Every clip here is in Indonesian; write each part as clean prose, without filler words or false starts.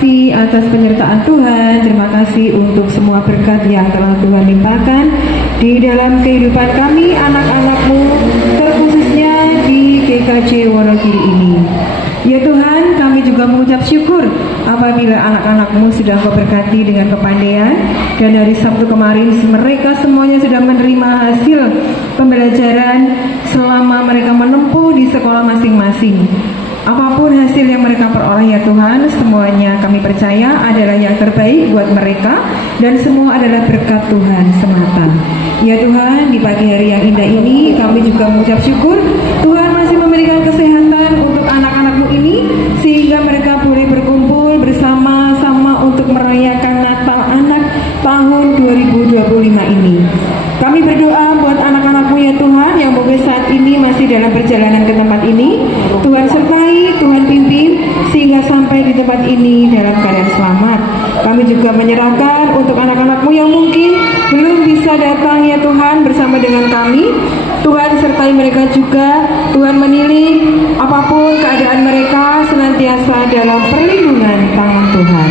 kasih atas penyertaan Tuhan. Terima kasih untuk semua berkat yang telah Tuhan limpahkan di dalam kehidupan kami, anak-anak-Mu, terkhususnya di GKJ Wonogiri ini. Ya Tuhan, kami juga mengucap syukur apabila anak-anak-Mu sudah Kau berkati dengan kepandaian, dan hari Sabtu kemarin mereka semuanya sudah menerima hasil pembelajaran selama mereka menempuh di sekolah masing-masing. Apapun hasil yang mereka peroleh ya Tuhan, semuanya kami percaya adalah yang terbaik buat mereka, dan semua adalah berkat Tuhan semata. Ya Tuhan, di pagi hari yang indah ini kami juga mengucap syukur Tuhan masih memberikan kesehatan untuk anak-anak-Mu ini, sehingga mereka boleh berkumpul bersama-sama untuk merayakan Natal anak tahun 2025 ini. Kami berdoa buat anak-anak-Mu ya Tuhan, yang mungkin saat ini masih dalam perjalanan ke tempat ini. Tuhan sertai, Tuhan pimpin, sehingga sampai di tempat ini dalam keadaan selamat. Kami juga menyerahkan untuk anak-anak-Mu yang mungkin belum bisa datang ya Tuhan bersama dengan kami. Tuhan sertai mereka juga. Tuhan menilik apapun keadaan mereka, senantiasa dalam perlindungan tangan Tuhan.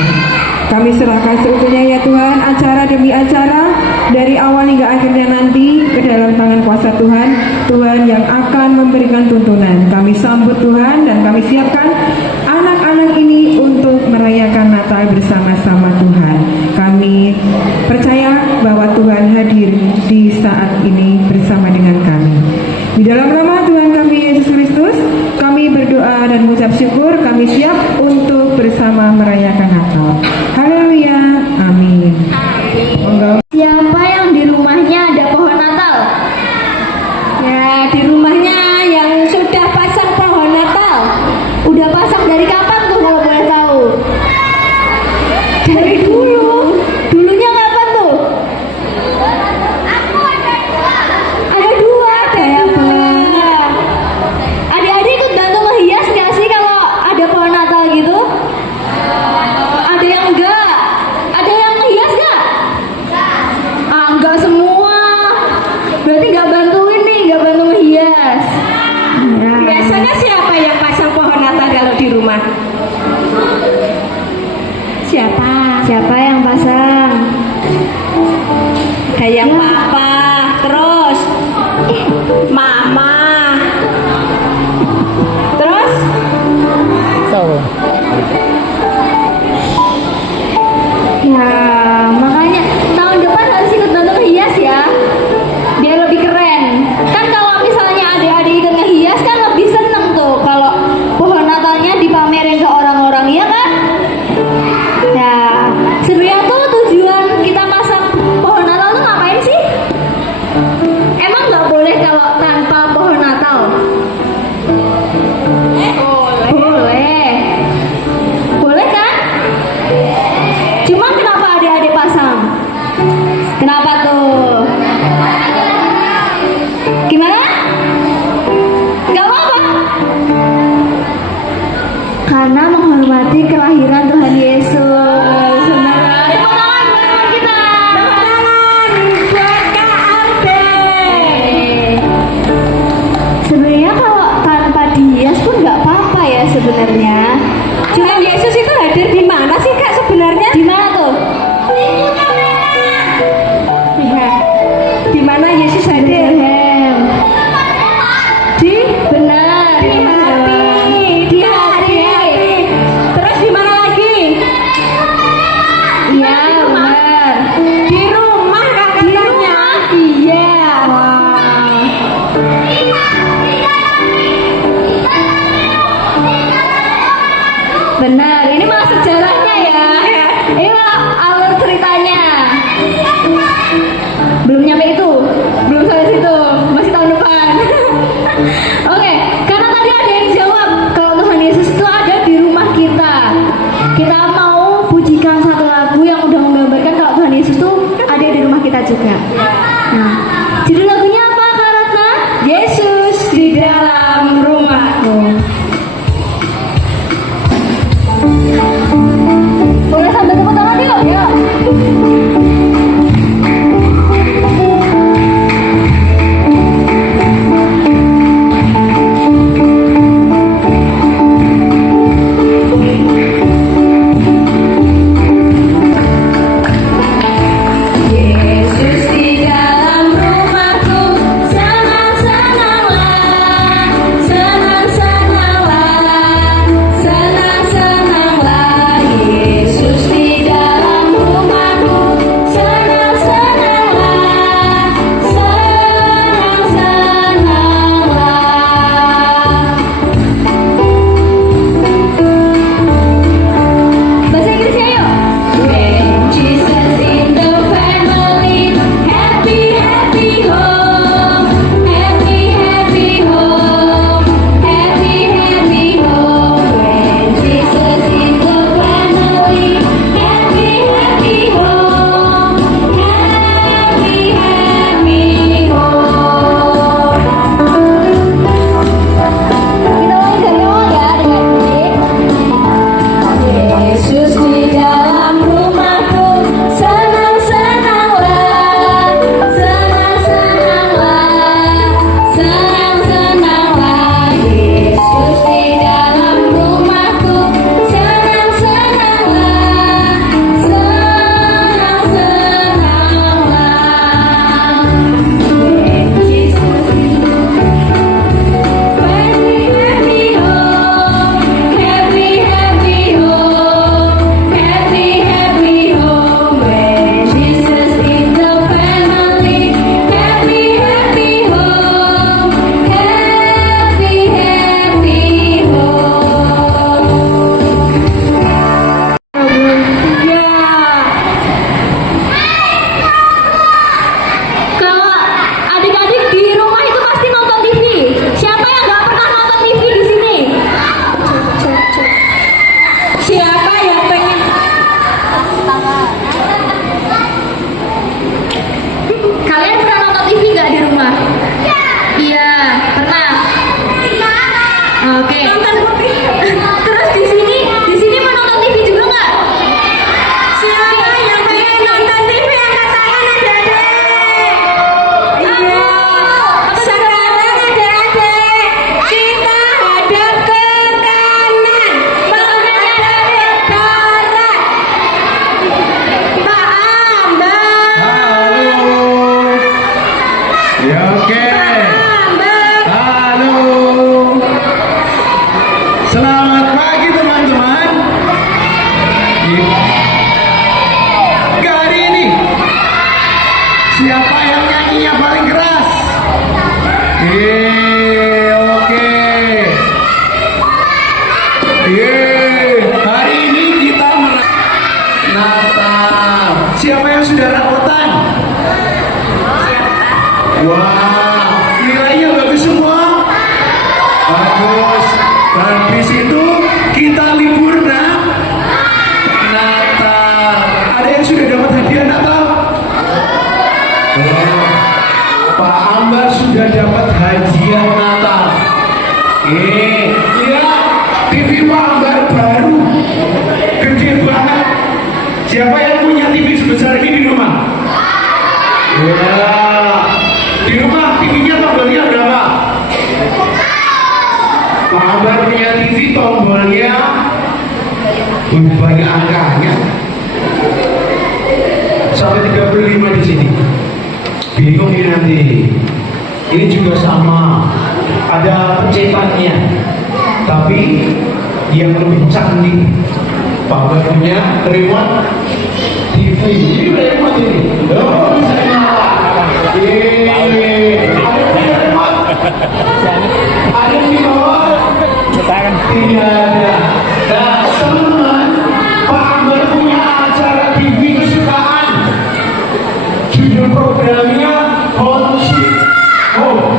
Kami serahkan seutuhnya ya Tuhan, acara demi acara, dari awal hingga akhirnya nanti ke dalam tangan kuasa Tuhan. Tuhan yang akan memberikan tuntunan. Kami sambut Tuhan, dan kami siapkan anak-anak ini untuk merayakan Natal bersama-sama Tuhan. Kami percaya bahwa Tuhan hadir di saat ini bersama dengan kami. Di dalam nama Tuhan kami Yesus Kristus, kami berdoa dan mengucap syukur. Kami siap untuk bersama merayakan Natal. Haleluya, amin. Monggo. Siapa yang di rumahnya ada pohon Natal? Ya, di rumahnya yang sudah pasang pohon Natal. Udah pasang dari kapan tuh kalau boleh tahu? Dari dulu. Dulunya kapan tuh? Aku ada dua. Ada dua, kayak banget. Adik-adik ikut bantu ngehias nggak sih kalau ada pohon Natal gitu? Ada yang enggak? Ada yang ngehias nggak? Enggak semua. Berarti nggak bantuin nih, nggak bantu ngehias. Biasanya siapa yang pasang pohon Natal kalau di rumah? Siapa? Siapa yang pasang? Kayak papa, terus mama, terus ya, makanya tahun depan harus ikut bantu ngehias ya, biar lebih keren. Kan kalau misalnya adik-adik ikut ngehias kan lebih seneng tuh kalau pohon Natalnya dipamerin ke orang-orang, ya kan? Nah, sebenarnya tuh tujuan kita pasang pohon Natal tuh ngapain sih? Emang nggak boleh kalau tanpa pohon Natal? Boleh. Boleh kan? Cuman kenapa adik-adik pasang? Kenapa tuh? Gimana? Gak apa-apa? Karena menghormati kelahiran Tuhan Yesus. Benar. Tepuk tangan buat teman kita. Tepuk tangan buat Kak Alde. Sebenarnya kalau tanpa dihias pun nggak apa-apa ya sebenarnya. Cuma Yesus itu hadir di mana sih Kak sebenarnya? Di mana tuh? Iya. Di mana Yesus hadir? Di benar. Di hati. Di hati. Terus di mana lagi? Iya benar. Di rumah Kak katanya. Iya. Wow. Benar, ini malah sejarahnya ya. Ini malah alur ceritanya. Belum nyampe itu, belum sampai situ, masih tahun depan. Oke, karena tadi ada yang jawab kalau Tuhan Yesus itu ada di rumah kita. Kita mau pujikan satu lagu yang udah menggambarkan kalau Tuhan Yesus itu ada di rumah kita juga. Nah, judul lagunya apa Kak Ratna? Yesus di dalam rumahku. Boleh sambil tepuk tangan yuk, yuk. Terus di sini mau nonton TV juga nggak? Siapa yang pengen nonton TV angkat tangan adik-adik? Iya. Sekarang adik-adik kita hadap ke kanan, menghadap ke barat. Pak Ambek, Halo. Ya oke. Ambek. Halo. Selamat pagi teman-teman. Kali ini siapa yang nyanyinya paling keras? Oke. Hari ini kita Natal. Siapa yang sudah rapotan? Wah, nilainya bagus semua. Bagus. Habis itu kita libur Natal. Ada yang sudah dapat hadiah Natal? Oh, Pak Ambar sudah dapat hadiah Natal. Lihat TV Pak Ambar baru, gede banget. Siapa yang punya TV sebesar ini di rumah? Ya, di rumah TV-nya tombolnya berapa? Pak Ambar punya TV tombolnya banyak angkanya sampai 35 di sini. Bingung ini nanti. Ini juga sama, ada pencetannya, tapi yang lebih canggih. Pak Ambar punya remote TV. Ini remote ini. Oh, bisa nyala. Ada punya remote. Ada remote. Tidak ada. Nah, teman-teman, Pak Ambar punya acara TV kesukaan. Judul programnya Home Sweet Home.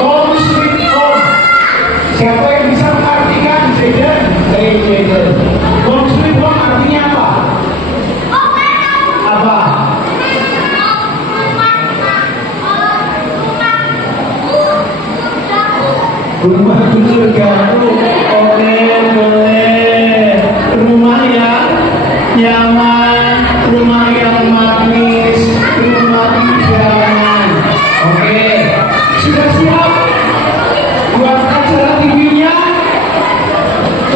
Home Sweet Home. Siapa yang bisa mengartikan Jaden? Jaden. Home Sweet Home artinya apa? Apa? Rumah surgaku. Oke, boleh. Rumah yang nyaman, rumah yang manis, rumah idaman. Oke, sudah siap buat acara TV-nya?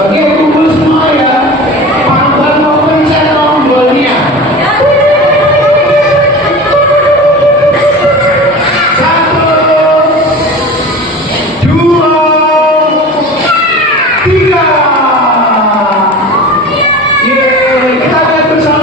Oke, kumpul semua ya. Pak Ambar mau pencet tombolnya. Satu, dua, tiga. Yeay, kita lihat bersama.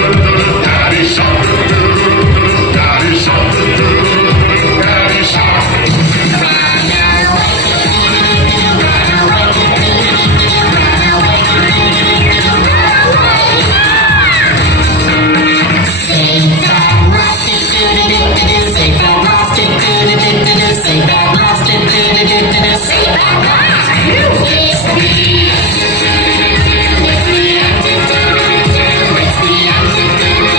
It's the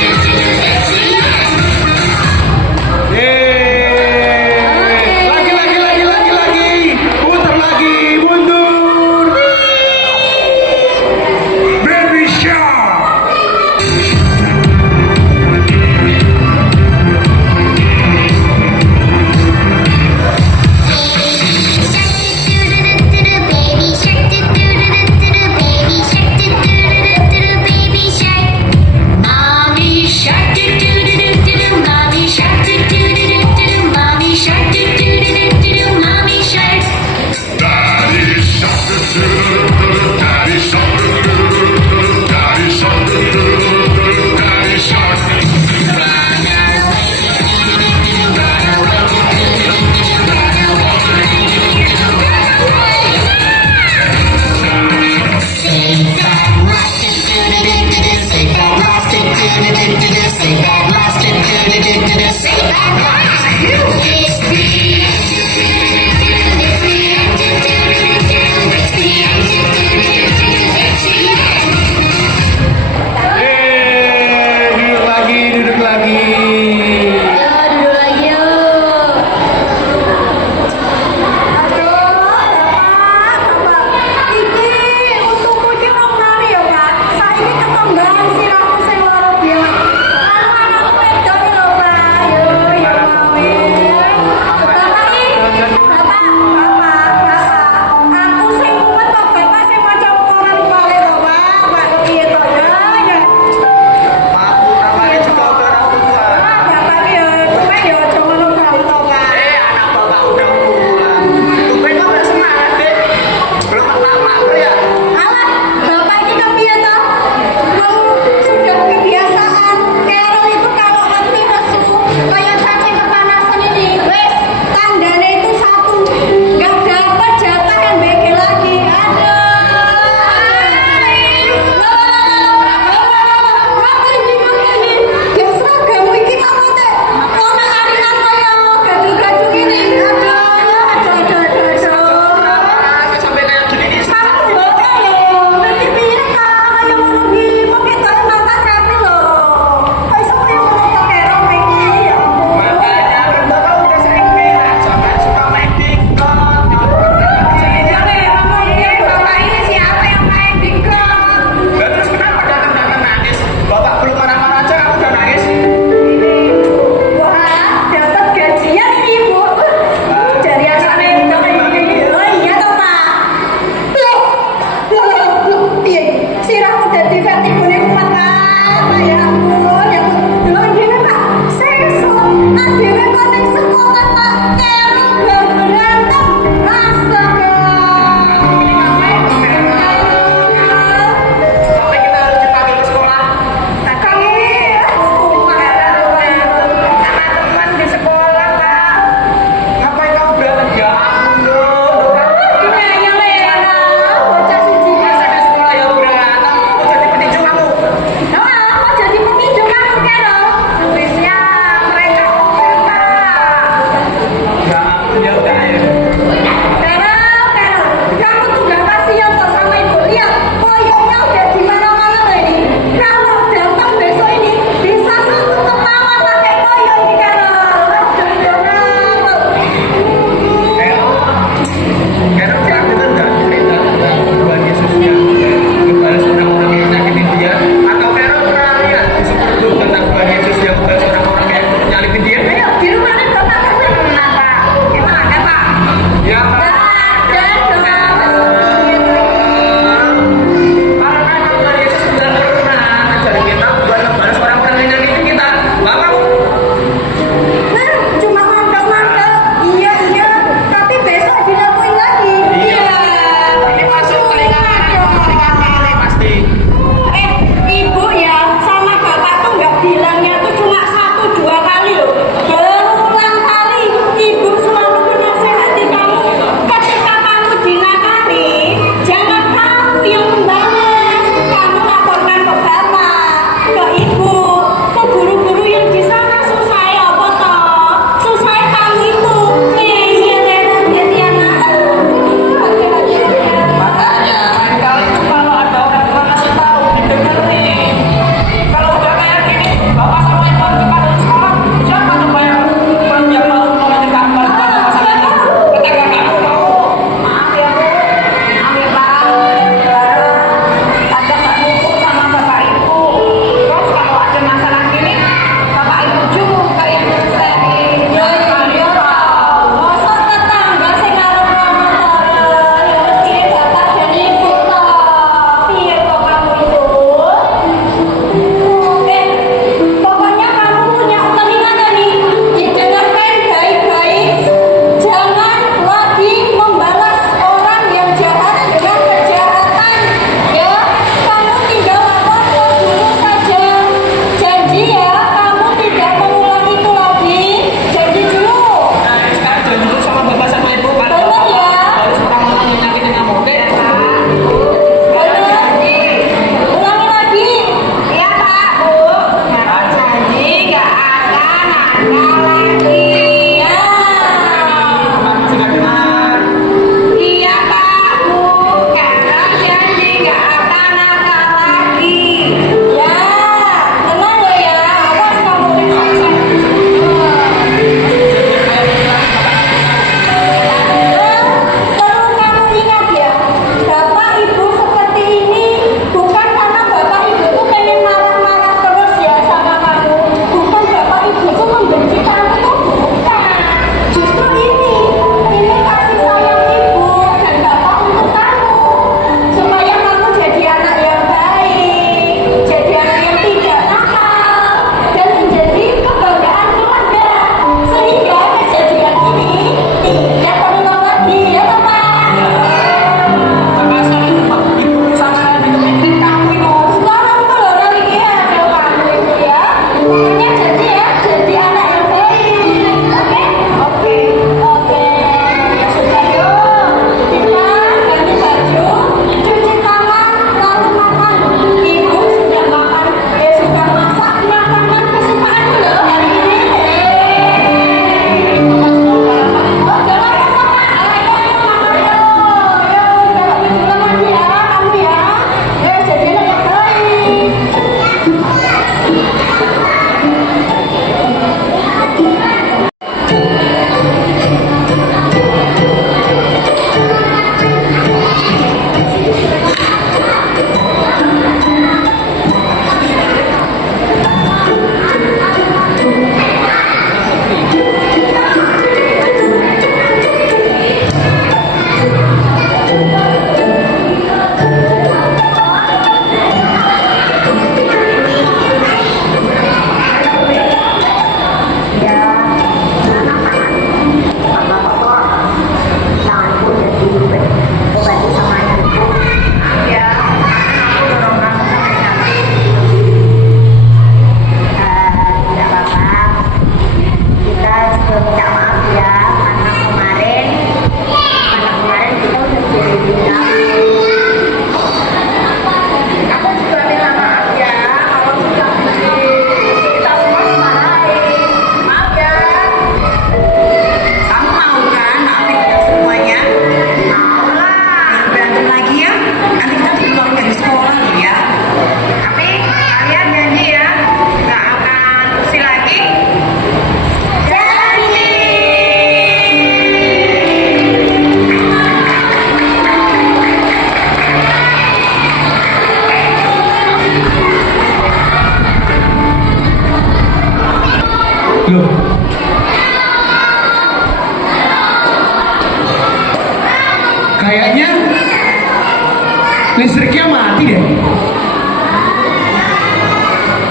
Listriknya mati deh.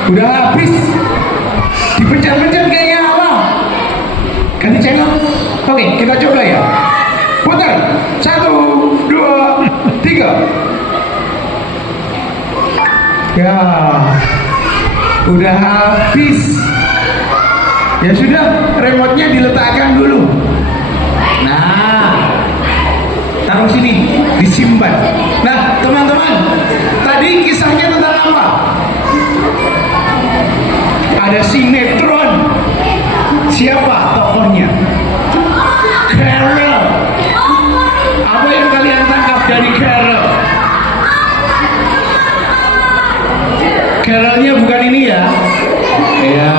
Udah habis. Dipencet-pencet kayak nyala. Ganti channel. Oke, kita coba ya. Putar. 1, 2, 3. Ya, udah habis. Ya sudah, remote-nya diletakkan dulu. Nah, taruh sini, disimpan. Nah, teman-teman, tadi kisahnya tentang apa? Ada sinetron. Siapa tokohnya? Carol. Apa yang kalian tangkap dari Carol? Carolnya bukan ini ya? Ya,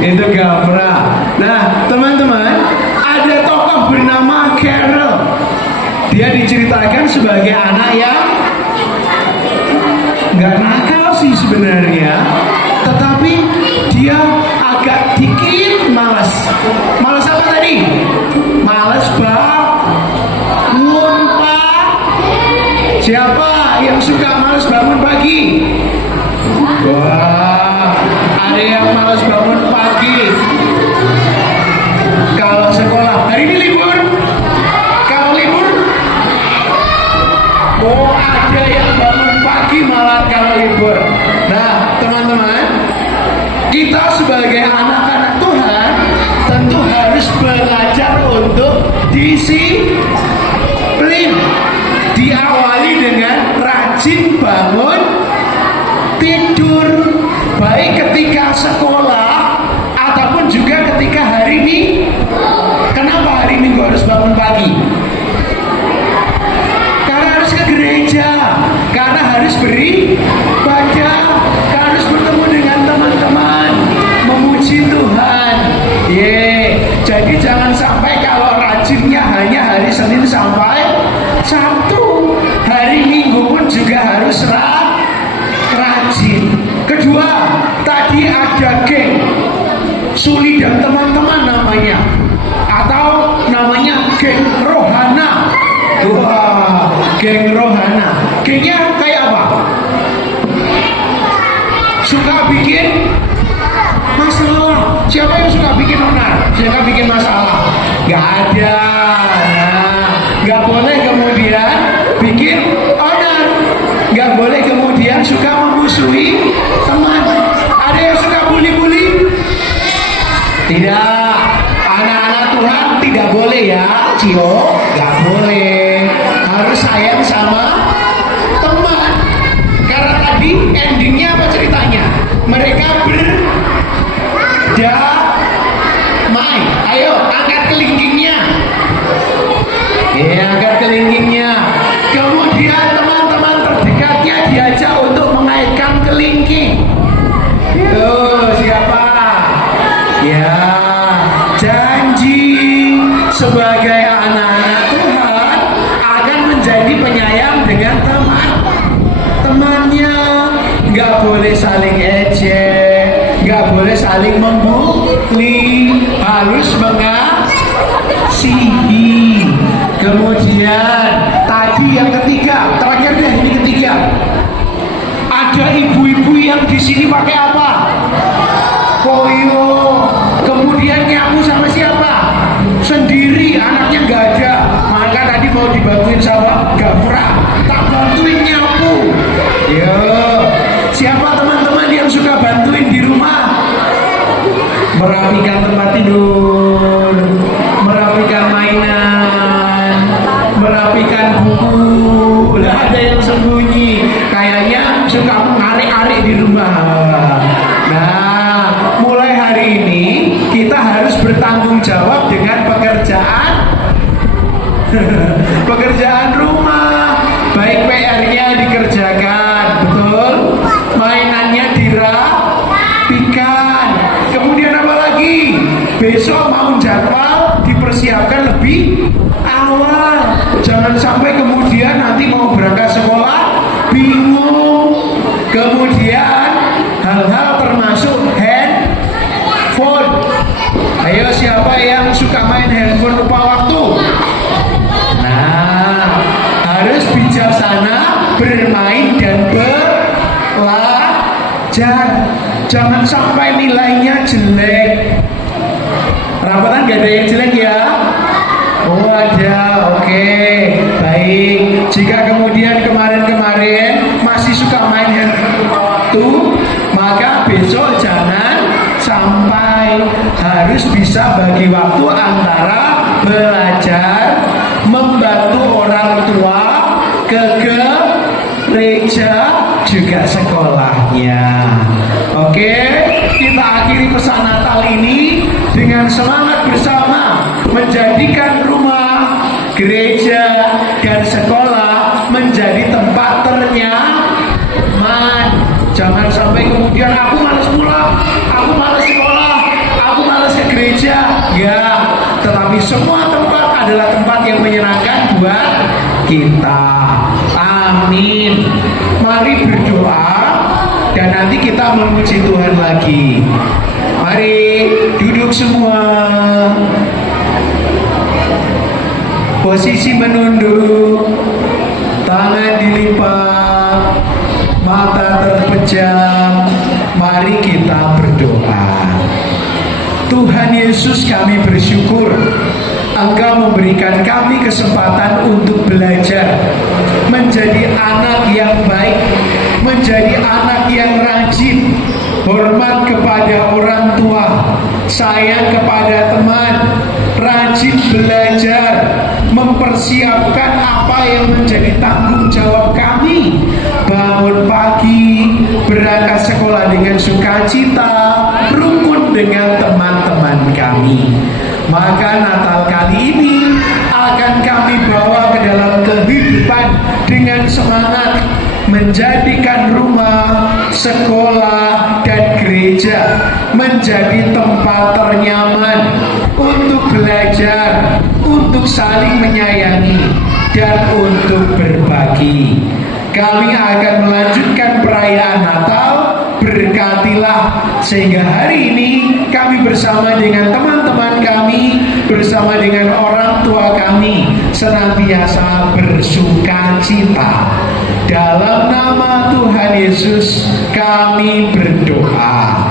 itu Gapra. Nah, teman-teman, ada tokoh bernama Carol. Dia diceritakan sebagai anak yang nggak nakal sih sebenarnya, tetapi dia agak dikit malas. Malas apa tadi? Malas bangun pagi. Siapa yang suka malas bangun pagi? Wah, ada yang malas bangun pagi. Kalau sekolah hari ini libur, kalau libur, oh ada yang bangun pagi malah kalau libur. Nah, teman-teman, kita sebagai anak-anak Tuhan tentu harus belajar untuk disiplin. Diawali dengan rajin bangun tidur, baik ketika sekolah ataupun juga ketika hari Minggu. Kenapa hari Minggu harus bangun pagi? Karena harus ke gereja, karena harus beribadah, karena harus bertemu dengan teman-teman, memuji Tuhan. Jadi jangan sampai kalau rajinnya hanya hari Senin sampai Sabtu, hari Minggu pun juga harus rajin. Kedua, tadi ada geng Suli dan teman-teman namanya, atau namanya geng Rohana. Wah, geng Rohana. Gengnya kayak apa? Suka bikin masalah. Siapa yang suka bikin onar? Siapa bikin masalah? Gak ada. Nah, gak boleh kemudian bikin onar. Gak boleh kemudian suka memusuhi teman. Ada yang suka bully-bully? Tidak. Anak-anak Tuhan tidak boleh ya, Cio. Gak boleh. Harus sayang sama teman. Karena tadi endingnya apa ceritanya? Mereka berdamai. Ayo, angkat kelingkingnya. Ya, angkat kelingkingnya. Kemudian teman-teman terdekatnya diajak untuk mengaitkan kelingking. Tuh, siapa? Ya, janji sebagai anak-anak Tuhan akan menjadi penyayang dengan teman-temannya. Nggak boleh saling ejek, nggak boleh saling membuli, harus mengasihi. Kemudian tadi yang ketiga, terakhir deh ini ketiga. Ada ibu-ibu yang di sini pakai apa? Koyo. Kemudian nyapu sama siapa? Sendiri, anaknya nggak ada. Maka tadi mau dibantuin sama Gapra, tak bantuin nyapu. Yo, siapa teman-teman yang suka bantuin di rumah? Merapikan tempat tidur, merapikan mainan, merapikan buku. Lah ada yang sembunyi, kayaknya suka mengarik-arik di rumah. Nah, mulai hari ini kita harus bertanggung jawab dengan pekerjaan rumah. Baik PR-nya dikerjakan, betul? Mainannya dirapikan. Kemudian apa lagi? Besok mau jadwal dipersiapkan lebih awal. Jangan sampai kemudian nanti mau berangkat sekolah bingung. Kemudian hal-hal termasuk handphone. Ayo, siapa yang suka main handphone lupa waktu? Nah, harus bijaksana Jangan sampai nilainya jelek. Rapatan gak ada yang jelek ya? Oh ada, oke, baik. Jika kemudian kemarin-kemarin masih suka main handphone lupa waktu, maka besok jangan sampai, harus bisa bagi waktu antara belajar, membantu orang tua, ke gereja, juga sekolahnya. Oke, kita akhiri pesan Natal ini dengan semangat bersama menjadikan rumah, gereja, dan sekolah menjadi tempat ternyaman. Jangan sampai kemudian aku malas pulang, aku malas sekolah, aku malas ke gereja. Ya, tetapi semua tempat adalah tempat yang menyenangkan buat kita. Amin. Mari berdoa dan nanti kita memuji Tuhan lagi. Mari duduk semua. Posisi menunduk, tangan dilipat, mata terpejam. Mari kita berdoa. Tuhan Yesus, kami bersyukur Engkau memberikan kami kesempatan untuk belajar menjadi anak yang baik, menjadi anak yang rajin, hormat kepada orang tua, sayang kepada teman, rajin belajar, mempersiapkan apa yang menjadi tanggung jawab kami. Bangun pagi, berangkat sekolah dengan sukacita, rukun dengan teman-teman kami. Maka Natal kali ini akan kami bawa ke dalam kehidupan dengan semangat menjadikan rumah, sekolah, dan gereja menjadi tempat ternyaman untuk belajar, untuk saling menyayangi, dan untuk berbagi. Kami akan melanjutkan perayaan Natal. Berkatilah sehingga hari ini kami bersama dengan teman-teman kami, bersama dengan orang tua kami, senantiasa bersukacita. Dalam nama Tuhan Yesus kami berdoa.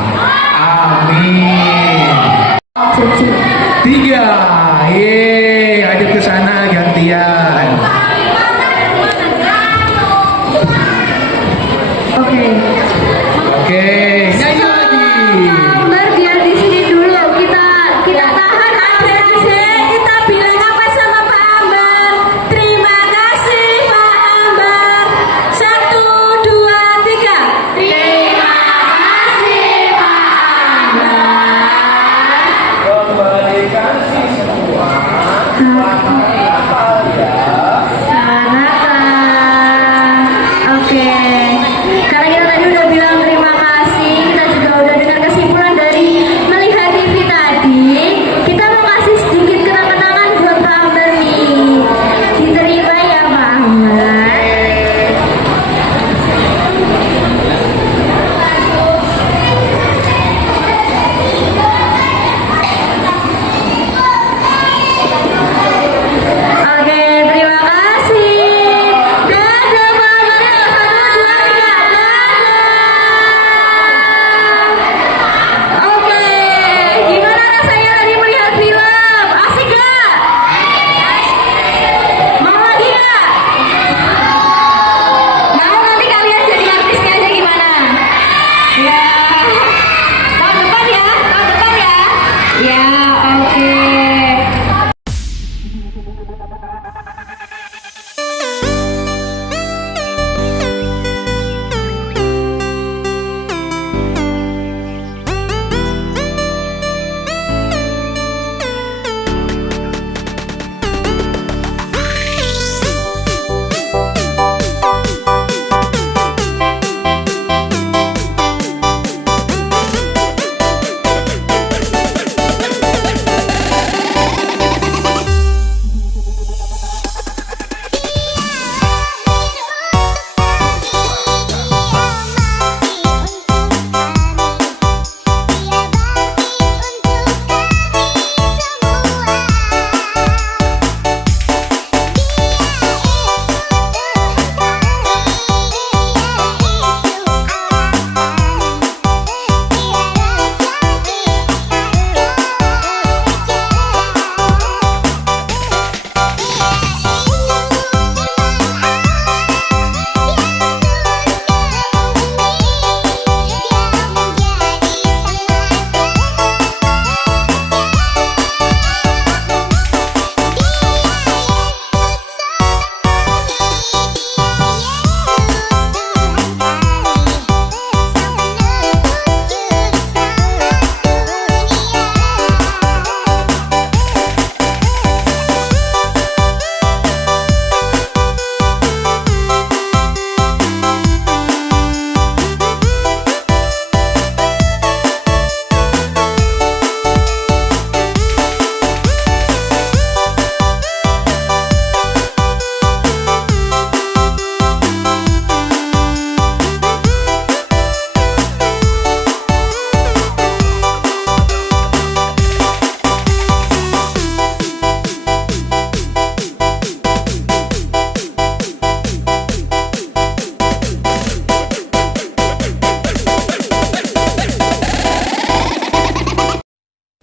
Amin. 3, ayo ke sana gantian. Oke, nyanyi lagi. Ambar biar di sini dulu. Kita tahan ADC. Kita bilang apa sama Pak Ambar? Terima kasih Pak Ambar. 1, 2, 3. Terima kasih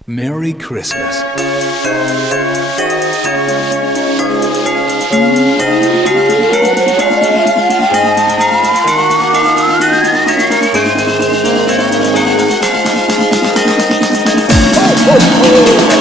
Merry Christmas. Oh, oh.